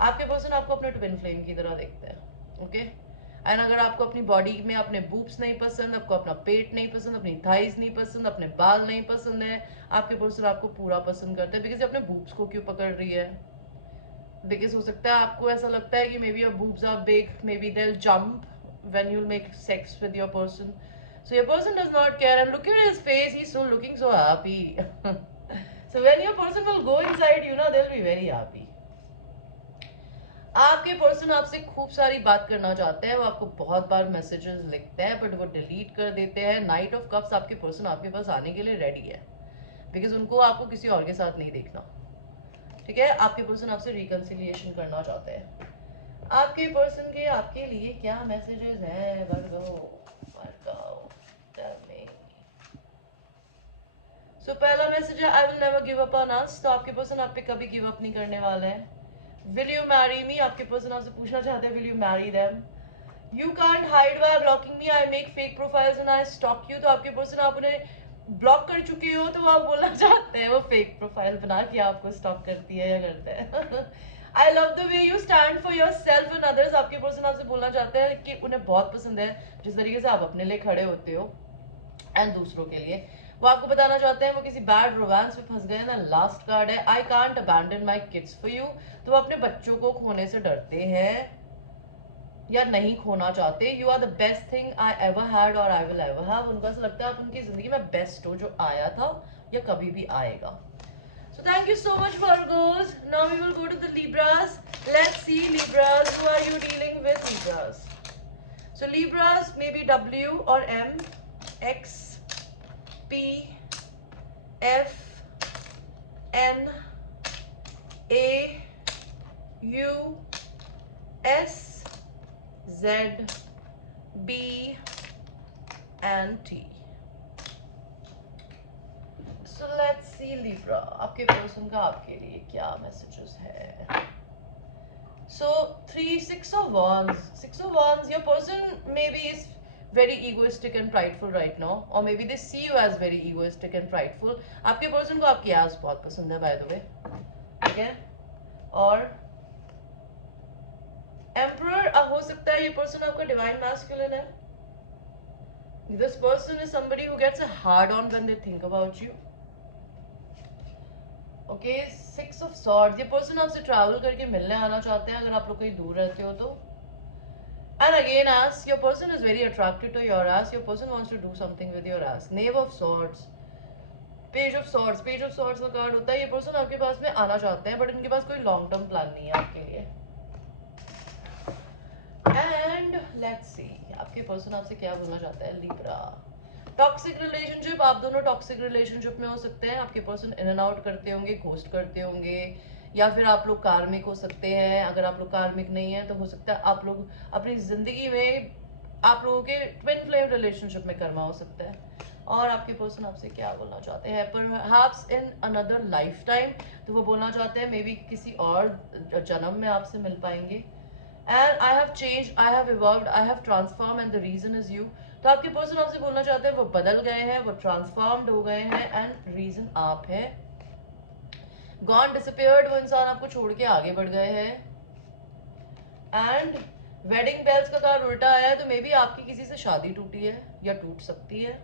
आपके पर्सन आपको अपने ट्विन फ्लेम की तरह देखते हैं। ओके, एंड अगर आपको अपनी बॉडी में अपने बूब्स नहीं पसंद, आपको अपना पेट नहीं पसंद, अपनी थाइज नहीं पसंद, अपने बाल नहीं पसंद है, आपके पर्सन आपको पूरा पसंद करते हैं। बिकॉज अपने बूब्स को क्यों पकड़ रही है, बिकॉज हो सकता है आपको ऐसा लगता है कि maybe your boobs are big, maybe they will jump when you make sex with your person. So your person does not care, and look at his face, he's so looking so happy. So when your person will go inside you, know, they'll be very happy. आपके पर्सन आपसे खूब सारी बात करना चाहते हैं, वो आपको बहुत बार मैसेजेस लिखते हैं बट वो डिलीट कर देते हैं। नाइट ऑफ कप्स, आपके पर्सन आपके पास आने के लिए रेडी है, बिकॉज उनको आपको किसी और के साथ नहीं देखना, ठीक है। आपके पर्सन आपसे रिकंसिलिएशन करना चाहते हैं। आपके पर्सन के आपके लिए क्या मैसेजेस हैं वर्गो, टेल मी। सो पहला मैसेज है, आई will never give up on us, तो आपके पर्सन आप पे कभी गिव अप नहीं करने वाले हैं। विल यू मैरी मी, आपके पर्सन आपसे पूछना चाहते हैं will you Mary them. You can't hide by blocking me, I make fake profiles and I stock you, तो आपके पर्सन आप उन्हें ब्लॉक कर चुके हो तो आप बोलना चाहते हैं वो फेक प्रोफाइल बना के आपको स्टॉक करती है या करते हैं। I love the way you stand for your self and others. आपके पर्सन आपसे बोलना चाहते हैं कि उन्हें बहुत पसंद है जिस तरीके से आप अपने लिए खड़े होते हो एंड दूसरों के लिए। वो आपको बताना चाहते हैं वो किसी बैड रोमांस में फंस गए ना। लास्ट कार्ड है I can't abandon my kids for you. तो वो अपने बच्चों को खोने से डरते हैं या नहीं खोना चाहते। You are the best thing I ever had और आई विल एवर हैव। उनको ऐसा लगता है आप उनकी जिंदगी में बेस्ट हो जो आया था या कभी भी आएगा। So thank you so much Virgos. Now we will go to the Libras. Let's see Libras. Who are you dealing with, Libras? So Libras maybe W or M, X, P, F, N, A, U, S, Z, B and T. So let's see Libra. आपके पर्सन का आपके लिए क्या मैसेजेस है? So 6 of Wands. 6 of Wands. Your person maybe is very egoistic and prideful right now, or maybe they see you as very egoistic and prideful. आपके पर्सन को आपकी ass बहुत पसंद है by the way. ठीक है? और Emperor हो सकता है ये पर्सन आपका डिवाइन मैस्कुलिन है. This person is somebody who gets a hard on when they think about you. Okay 6 of Swords. ये पर्सन आपसे ट्रैवल करके मिलने आना चाहते हैं अगर आप लोग कहीं दूर रहते हो तो. And again as your person is very attracted to your ass. Your person wants to do something with your ass. Knave of Swords. Page of Swords. Page of Swords का कार्ड होता है ये पर्सन आपके पास में आना चाहते हैं बट इनके पास कोई लॉन्ग टर्म प्लान नहीं है आपके लिए. And let's see आपके पर्सन आपसे क्या बोलना चाहता है Libra. Toxic relationship. आप दोनों टॉक्सिक रिलेशनशिप में हो सकते हैं. आपके पर्सन इन एंड आउट करते होंगे, घोस्ट करते होंगे, या फिर आप लोग कार्मिक हो सकते हैं. अगर आप लोग कार्मिक नहीं है तो हो सकता है आप लोग अपनी जिंदगी में आप लोगों के ट्विन फ्लेम रिलेशनशिप में कर्मा हो सकता है. और आपके पर्सन आपसे क्या बोलना चाहते हैं perhaps in another life time. तो वो बोलना चाहते हैं मे बी किसी और जन्म में आपसे मिल पाएंगे. And I have change, I have evolved, I have transform and the reason is you. तो आपके पर्सन आपसे बोलना चाहते हैं वो बदल गए हैं, वो ट्रांसफॉर्म्ड हो गए हैं एंड रीजन आप है. Gone disappeared. वो इंसान आपको छोड़ के आगे बढ़ गए हैं. एंड वेडिंग बेल्स का कार्ड उल्टा आया है तो मे बी आपकी किसी से शादी टूटी है या टूट सकती है,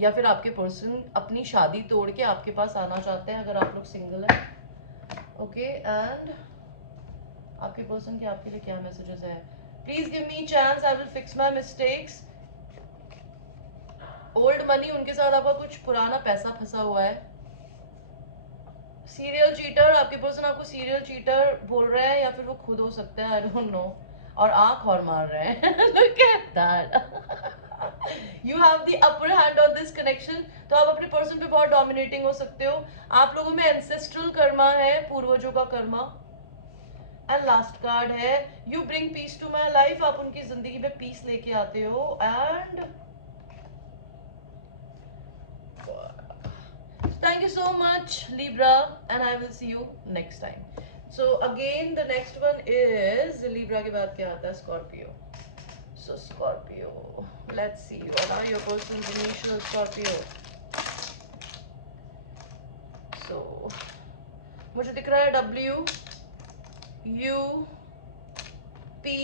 या फिर आपके पर्सन अपनी शादी तोड़ के आपके पास आना चाहते हैं अगर आप लोग सिंगल हैं. ओके एंड आपके पर्सन के आपके लिए क्या मैसेजेस है? Please give me chance, I will fix my mistakes. Old money. उनके साथ आपका कुछ पुराना पैसा फंसा हुआ है. Serial cheater. आपके पर्सन आपको सीरियल चीटर बोल रहे हैं या फिर वो खुद हो सकता है, आई डोंट नो. और आंख और मार रहे हैं. Look at that. You have the upper hand on this connection. तो आप अपने पर्सन पे बहुत डोमिनेटिंग हो सकते हो. आप लोगों में एंसेस्ट्रल कर्मा है, पूर्वजों का कर्मा. एंड लास्ट कार्ड है you bring peace to my life. आप उनकी जिंदगी में पीस लेके आते हो. And thank you so much Libra and I will see you next time. So again the next one is Libra के बाद क्या आता है? Scorpio. So Scorpio, let's see what are your person's initial Scorpio. So मुझे दिख रहा है W, U, P,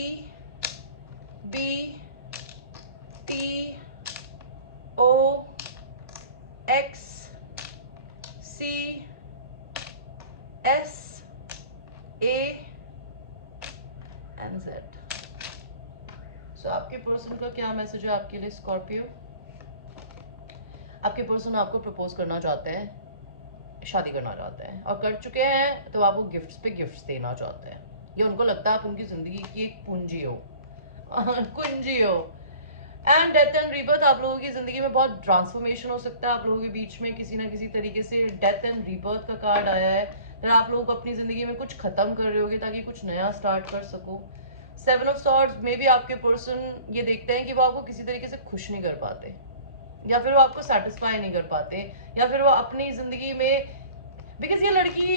B, T, O, X, C, S, A and Z. So आपके पर्सन का क्या मैसेज है आपके लिए स्कॉर्पियो? आपके पर्सन आपको प्रपोज करना चाहते हैं, शादी करना चाहते हैं और कर चुके हैं तो आपको गिफ्ट्स पे गिफ्ट्स देना चाहते हैं. ये उनको लगता है आप उनकी जिंदगी की एक पूंजी हो, कुंजी हो. And death and rebirth. आप लोगों की जिंदगी में बहुत ट्रांसफॉर्मेशन हो सकता है. आप लोगों के बीच में किसी ना किसी तरीके से डेथ एंड रीबर्थ का कार्ड आया है. तो आप लोगों को अपनी जिंदगी में कुछ खत्म कर रहे होगे ताकि कुछ नया स्टार्ट कर सको. 7 of Swords. मे बी आपके पर्सन ये देखते हैं कि वो आपको किसी तरीके से खुश नहीं कर पाते, या फिर वो आपको सेटिस्फाई नहीं कर पाते, या फिर वो अपनी जिंदगी में बिकॉज ये लड़की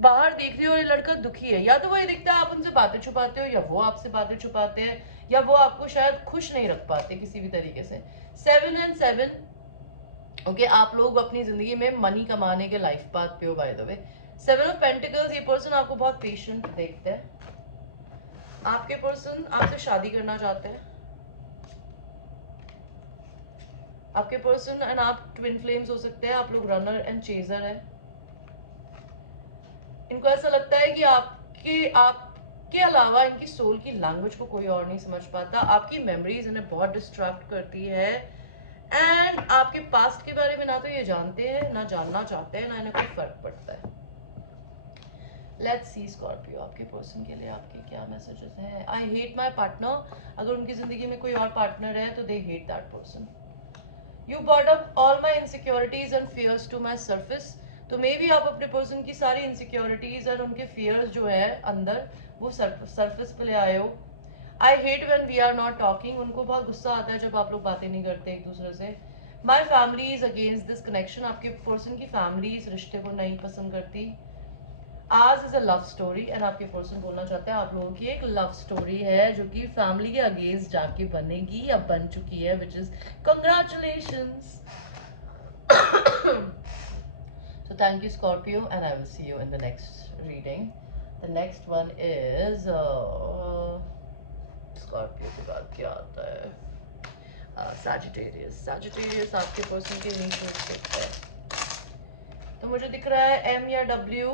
बाहर देख रही हो और ये लड़का दुखी है. या तो वो ये दिखता है आप उनसे बातें छुपाते हो, या वो आपसे बातें छुपाते हैं, या वो आपको शायद खुश नहीं रख पाते किसी भी तरीके से. 7 and 7. ओके आप लोग अपनी जिंदगी में मनी कमाने के लाइफ पाथ पे हो bye the way. Seven of pentacles, ये पर्सन आपको बहुत पेशेंट देखते हैं। आपके पर्सन आपसे शादी करना चाहते हैं। आपके पर्सन एंड आप ट्विन फ्लेम्स हो सकते हैं, आप लोग रनर एंड चेजर है। इनको ऐसा लगता है कि आपके अलावा इनकी सोल की लैंग्वेज को कोई और नहीं समझ पाता। आपकी मेमोरीज इन्हें बहुत डिस्ट्रैक्ट करती है एंड आपके पास्ट के बारे में ना तो ये जानते हैं, ना जानना चाहते हैं, ना इन्हें कोई फर्क पड़ता है। लेट्स सी स्कॉर्पियो, आपके पर्सन के लिए आपके क्या मैसेजेस हैं। आई हेट माई पार्टनर, अगर उनकी जिंदगी में कोई और पार्टनर है तो they hate that person. You bought up all my insecurities and fears to my surface, तो मे भी आप अपने पर्सन की सारी इनसिक्योरिटीज और उनके फियर्स जो है अंदर वो सरफेस पे ले आए हो। I hate when we are not talking, उनको बहुत गुस्सा आता है जब आप लोग बातें नहीं करते एक दूसरे से। My family is against this connection, आपके पर्सन की फैमिली इस रिश्ते को नहीं पसंद करती। आज is a love story and आपके पर्सन बोलना चाहते हैं आप लोगों की एक लव स्टोरी है जो कि फैमिली के अगेंस्ट जाके बनेगी या बन चुकी है, which is congratulations. So thank you Scorpio and I will see you in the next reading. The next one is Scorpio के बाद क्या आता है? Sagittarius. Sagittarius आपके पर्सन के इनिशियल्स देखते हैं। तो मुझे दिख रहा है M या W,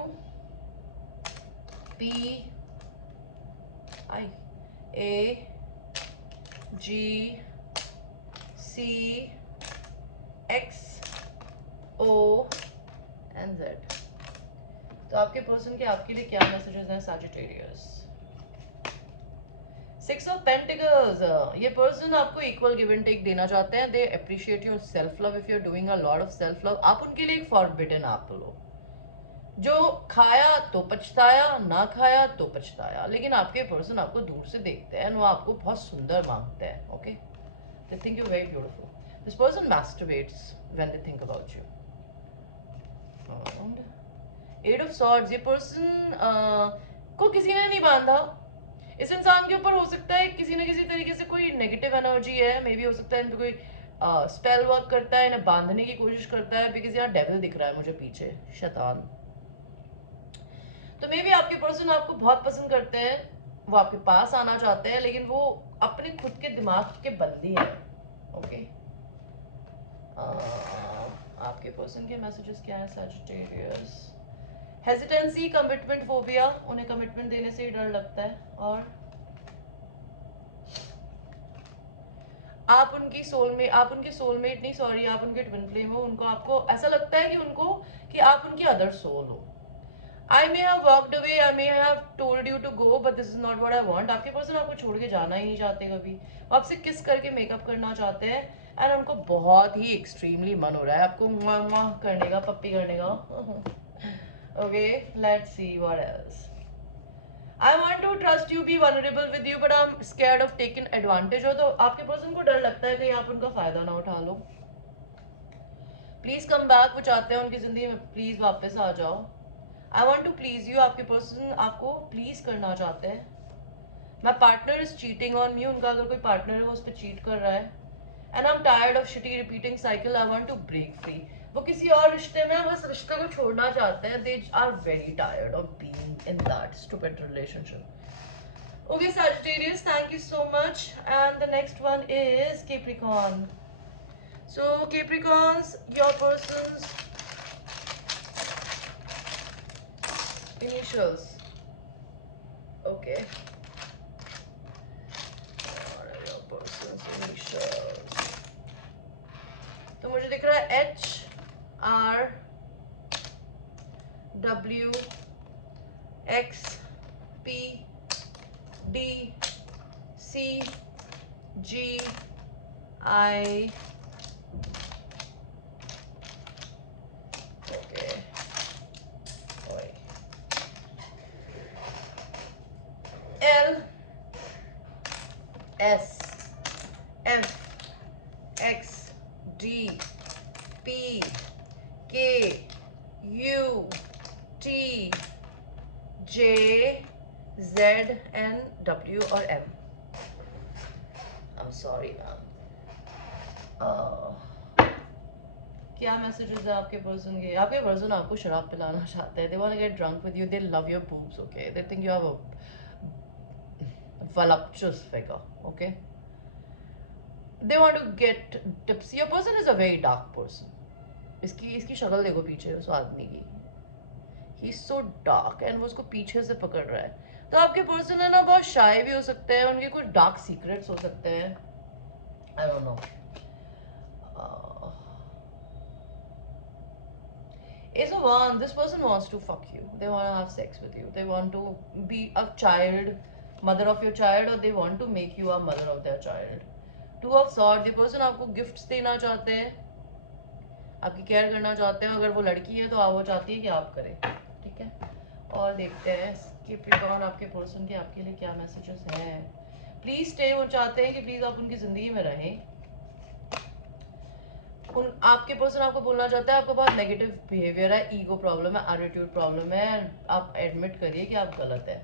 P, I, A, G, C, X, O and Z. तो आपके पर्सन के आपके लिए क्या मैसेजेस हैं सैजिटेरियस? सिक्स ऑफ पेंटिकल्स, ये पर्सन आपको इक्वल गिव एंड टेक देना चाहते हैं। They appreciate your self love if you are doing a lot of self love. आप उनके लिए एक फॉरबिडन एप्पल हो, जो खाया तो पछताया, ना खाया तो पछताया। लेकिन आपके पर्सन आपको दूर से देखते हैं, वो आपको बहुत सुंदर मांगते हैं। Okay, they think you very beautiful. This person masturbates when they think about you. Eight of swords, ये पर्सन को किसी ने नहीं बांधा। इस इंसान के ऊपर हो सकता है किसी न किसी तरीके से कोई नेगेटिव एनर्जी है, मे बी हो सकता है इन पे कोई स्पेल वर्क करता है, इन्हें बांधने की कोशिश करता है। बिकॉज यहाँ डेविल दिख रहा है मुझे पीछे, शैतान। तो मे बी आपके पर्सन आपको बहुत पसंद करते हैं, वो आपके पास आना चाहते हैं, लेकिन वो अपने खुद के दिमाग के बंदी हैं। ओके, आपके पर्सन के मैसेजेस क्या है सैजिटेरियस? हेजिटेंसी, कमिटमेंट फोबिया, उन्हें कमिटमेंट देने से ही डर लगता है। और आप उनके सोलमेट नहीं, सॉरी, आप उनके ट्विन फ्लेम हो। उनको आपको ऐसा लगता है कि आप उनकी अदर सोल हो। I may have walked away, I may have told you to go, but this is not what I want. आपके पर्सन आपको छोड़ के जाना ही नहीं चाहते कभी, वो आपसे किस करके मेकअप करना चाहते हैं एंड उनको बहुत ही एक्सट्रीमली मन हो रहा है आपको मुआ करने का, पप्पी करने का। Okay, let's see what else. I want to trust you, be vulnerable with you, but I'm scared of taking advantage. हो तो आपके पर्सन को डर लगता है कि आप उनका फायदा ना उठा लो। प्लीज कम बैक, वो चाहते हैं उनकी जिंदगी में प्लीज वापस आ जाओ। I want to please you, आपके पर्सन आपको प्लीज करना चाहते हैं। My partner is cheating on me, उनका अगर कोई पार्टनर है वो उस पर चीट कर रहा है। And I am tired of shitty repeating cycle, I want to break free. वो किसी और रिश्ते में बस रिश्ते को छोड़ना चाहते हैं। They are very tired of being in that stupid relationship. Okay Sagittarius, thank you so much. And the next one is Capricorn. So Capricorns, your person's initials. Okay, your person's initials, तो मुझे दिख रहा है H, R, W, X, P, D, C, G, I, okay, L, S, F, X, D, P, K, U, T, J, Z and W और M. I'm sorry ma'am. क्या मैसेजेस है आपके पर्सन के? आपके पर्सन आपको शराब पिलाना चाहते हैं. They want to get drunk with you. They love your boobs. Okay, they think you have a voluptuous figure. Okay, they want to get tipsy. Your person is a very dark person. इसकी शक्ल देखो पीछे उस आदमी की. He's so dark and वो उसको पीछे से पकड़ रहा है. तो आपके पर्सन है ना बहुत शाय भी हो सकते हैं, उनके कुछ डार्क सीक्रेट्स हो सकते हैं. I don't know. Ace of Wands, this person wants to fuck you. They want to have sex with you. They want to be a child, mother of your child, or they want to make you a mother of their child. Two of Swords, the person आपको गिफ्ट्स देना चाहते हैं, आपकी केयर करना चाहते हैं. अगर वो लड़की है तो वो चाहती है कि आप करें. ठीक है, और देखते हैं कैप्रिकॉर्न आपके पर्सन के आपके लिए क्या मैसेजेस हैं. Please stay. वो चाहते हैं कि प्लीज आप उनकी जिंदगी में रहें. आपके पर्सन आपको बोलना चाहता है आपका बहुत नेगेटिव बिहेवियर है, ईगो प्रॉब्लम है, एटीट्यूड प्रॉब्लम है. आप एडमिट करिए कि आप गलत है.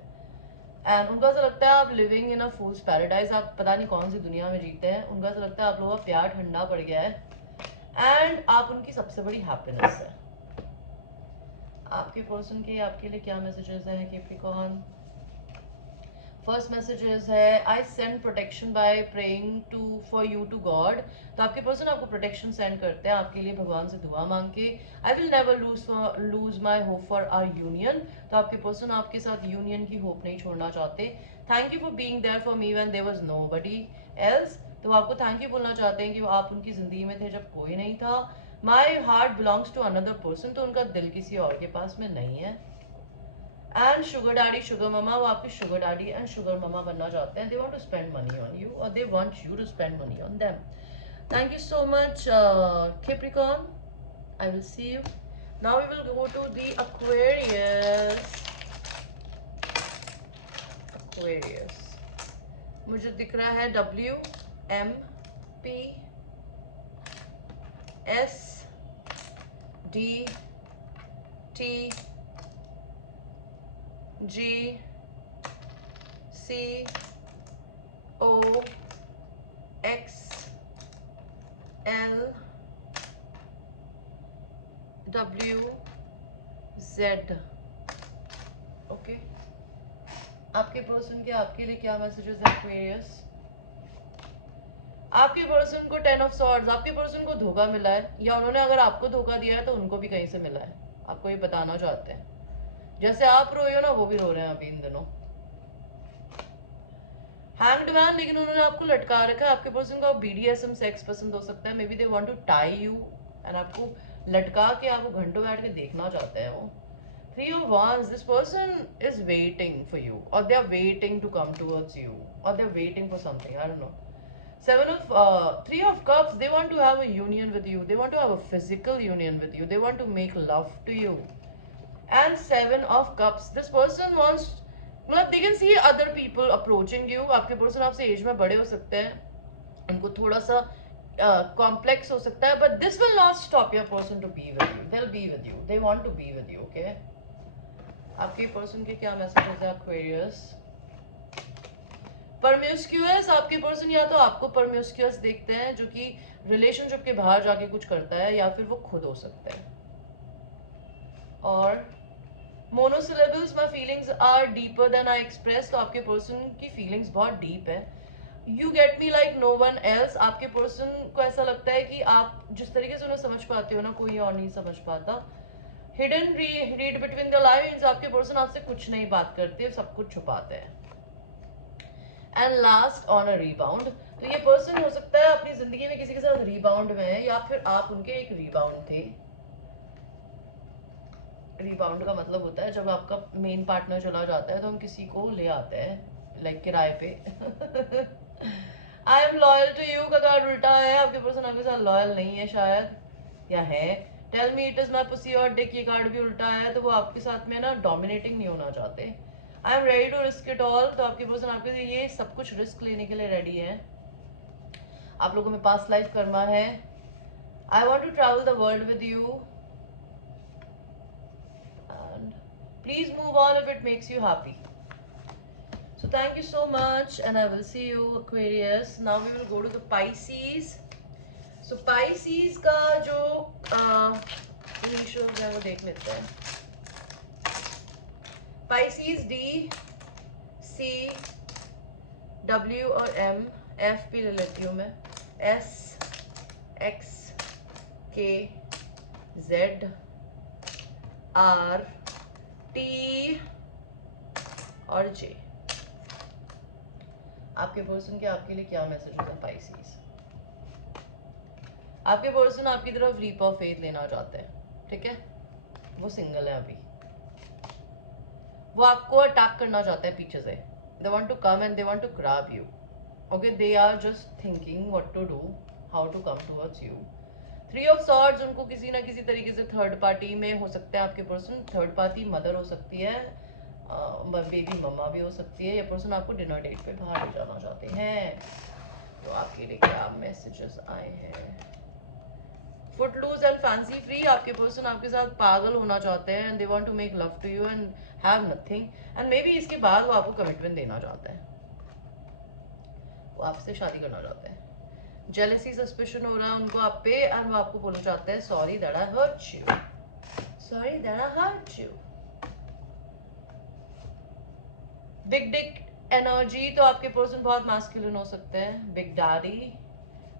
एंड उनको ऐसा लगता है आप living in a fools paradise. आप पता नहीं कौन सी दुनिया में जीते हैं. उनको ऐसा लगता है आप लोगों का प्यार ठंडा पड़ गया है एंड आप उनकी सबसे बड़ी हैप्पीनेस है. आपके पर्सन के आपके लिए क्या मैसेजेस हैं कैप्रिकॉर्न? फर्स्ट मैसेजेस है I send protection by praying to for you to God. तो आपके पर्सन आपको प्रोटेक्शन सेंड करते हैं आपके लिए भगवान से दुआ मांग के. I will never lose my hope for our union. तो आपके पर्सन आपके साथ यूनियन की होप नहीं छोड़ना चाहते. Thank you for being there for me when there was nobody else. तो आपको थैंक यू बोलना चाहते हैं कि आप उनकी जिंदगी में थे जब कोई नहीं था. My heart belongs to another person. तो उनका दिल किसी और के पास में नहीं है. And sugar daddy sugar mama, वो आपके sugar daddy and sugar mama बनना चाहते हैं. They want to spend money on you और they want you to spend money on them. Thank you so much Capricorn. I will see you now. We will go to the Aquarius. Aquarius मुझे दिख रहा है WMPSDTGCOXLWZ. ओके, आपके पर्सन के आपके लिए क्या मैसेजेस है एक्वेरियस? आपके पर्सन को 10 ऑफ सॉर्ड्स. आपके पर्सन को धोखा मिला है या उन्होंने अगर आपको धोखा दिया है तो उनको भी कहीं से मिला है. आपको ये बताना चाहते हैं. जैसे आप रोए हो ना वो भी रो रहे हैं अभी इन दिनों. हैंग्ड मैन, लेकिन उन्होंने आपको लटका रखा है. आपके पर्सन को BDSM सेक्स पसंद हो सकता है. Maybe they want to tie you and आपको लटका के आपको घंटों बैठ के देखना चाहते हैं वो. 3 of Wands, this person is waiting for you or they are waiting to come towards you or they are waiting for something. I don't know. 3 of Cups, they want to have a union with you. They want to have a physical union with you. They want to make love to you. And 7 of Cups, this person wants, मतलब they can see other people approaching you. आपके person आपसे एज में बड़े हो सकते हैं, उनको थोड़ा सा कॉम्प्लेक्स हो सकता है, but this will not stop your person to be with you. They'll be with you. They want to be with you. Okay. आपके पर्सन के क्या मैसेजेस है एक्वेरियस? परम्यूस्क्यूअस, आपके पर्सन या तो आपको परम्यूस्क्यूअस देखते हैं जो कि रिलेशनशिप के बाहर जाके कुछ करता है या फिर वो खुद हो सकता है. और monosyllables, my feelings are deeper than I express. तो आपके पर्सन की फीलिंग्स बहुत डीप है. You get me like no one else. आपके पर्सन को ऐसा लगता है कि आप जिस तरीके से उन्हें समझ पाते हो ना कोई और नहीं समझ पाता. Hidden read between the lines, आपके पर्सन आपसे कुछ नहीं बात करते, सब कुछ छुपाते हैं. And last on a rebound. तो ये पर्सन हो सकता है अपनी जिंदगी में किसी के साथ रीबाउंड में है या फिर आप उनके एक रीबाउंड थे. रीबाउंड का मतलब होता है जब आपका मेन पार्टनर चला जाता है तो हम किसी को ले आते हैं लाइक किराए पे. I am loyal to you का कार्ड उल्टा है. आपके पर्सन आपके साथ लॉयल नहीं है शायद या है. Tell me it is my pussy और डिक, ये कार्ड भी उल्टा है. तो वो आपके साथ में ना डोमिनेटिंग नहीं होना चाहते. I am ready to risk it all. तो आपके पर्सन आपके लिए ये सब कुछ रिस्क लेने के लिए रेडी है. आप लोगों में पास्ट लाइफ कर्मा है. I want to travel the world with you and please move on if it makes you happy. So thank you so much and I will see you Aquarius. Now we will go to the Pisces. So Pisces का जो इनिशियल्स है वो देख लेते हैं. पाइसीज D, C, W और M. F भी ले लेती हूँ मैं. S, X, K, Z, R, T और J. आपके पर्सन के आपके लिए क्या मैसेजेस है पाइसीज? आपके पर्सन आपकी तरफ लीप ऑफ फेथ लेना चाहते हैं, ठीक है? वो सिंगल है अभी. वो आपको अटैक करना चाहते हैं पीछे से. They want to come and they want to grab you. Okay, they are just thinking what to do, how to come towards you. 3 of swords उनको किसी ना किसी तरीके से थर्ड पार्टी में हो सकते हैं. आपके पर्सन थर्ड पार्टी मदर हो सकती है, बेबी मम्मा भी हो सकती है. ये पर्सन आपको डिनर डेट पे बाहर ले जाना चाहते हैं. तो आपके लिए क्या मैसेजेस आए हैं? Footloose and fancy free. आपके पर्सन आपके साथ पागल होना चाहते हैं. They want to make love to you and have nothing. And maybe इसके बाद वो आपको कमिटमेंट देना चाहता है. वो आपसे शादी करना चाहते हैं. जेलसी सस्पिशन हो रहा है उनको आप पे, एंड वो आपको बोलना चाहते हैं sorry that I hurt you. Sorry that I hurt you. Big dick energy. तो आपके पर्सन बहुत मैस्कुलिन हो सकते हैं. Big daddy,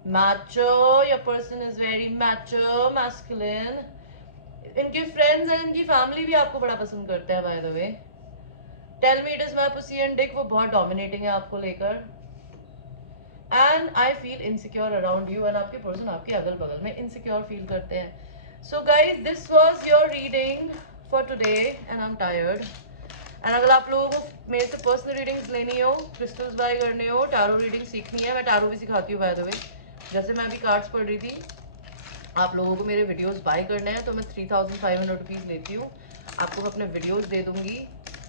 macho. Your person is very macho, masculine. इनके फ्रेंड्स एंड इनकी फैमिली भी आपको बड़ा पसंद करते हैं by the way. Tell me it is my pussy and dick. वो बहुत डोमिनेटिंग है आपको लेकर. And I feel insecure around you. And आपके पर्सन आपके अगल बगल में इनसिक्योर फील करते हैं. So guys, this was your reading for today and I am tired. And अगर आप लोगों को मेरे से पर्सनल रीडिंग्स लेनी हो, क्रिस्टल्स बाय करने हो, टैरो रीडिंग सीखनी है, मैं टैरो भी सिखाती हूँ बाय द वे. जैसे मैं अभी कार्ड्स पढ़ रही थी, आप लोगों को मेरे वीडियोस बाय करने हैं तो मैं 3500 रुपीज़ लेती हूँ. आपको मैं अपने वीडियोस दे दूंगी.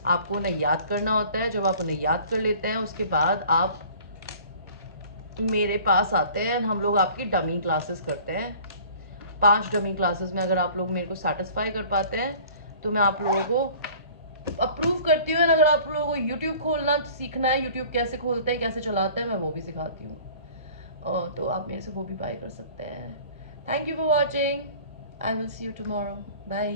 आपको उन्हें याद करना होता है. जब आप उन्हें याद कर लेते हैं उसके बाद आप मेरे पास आते हैं. हम लोग आपकी डमी क्लासेस करते हैं. 5 डमी क्लासेस में अगर आप लोग मेरे को सेटिस्फाई कर पाते हैं तो मैं आप लोगों को अप्रूव करती हूँ. अगर आप लोगों को यूट्यूब खोलना सीखना है, यूट्यूब कैसे खोलते हैं, कैसे चलाते हैं, मैं वो भी सिखाती हूँ. तो आप मेरे से वो भी बाय कर सकते हैं. Thank you for watching. I will see you tomorrow. Bye.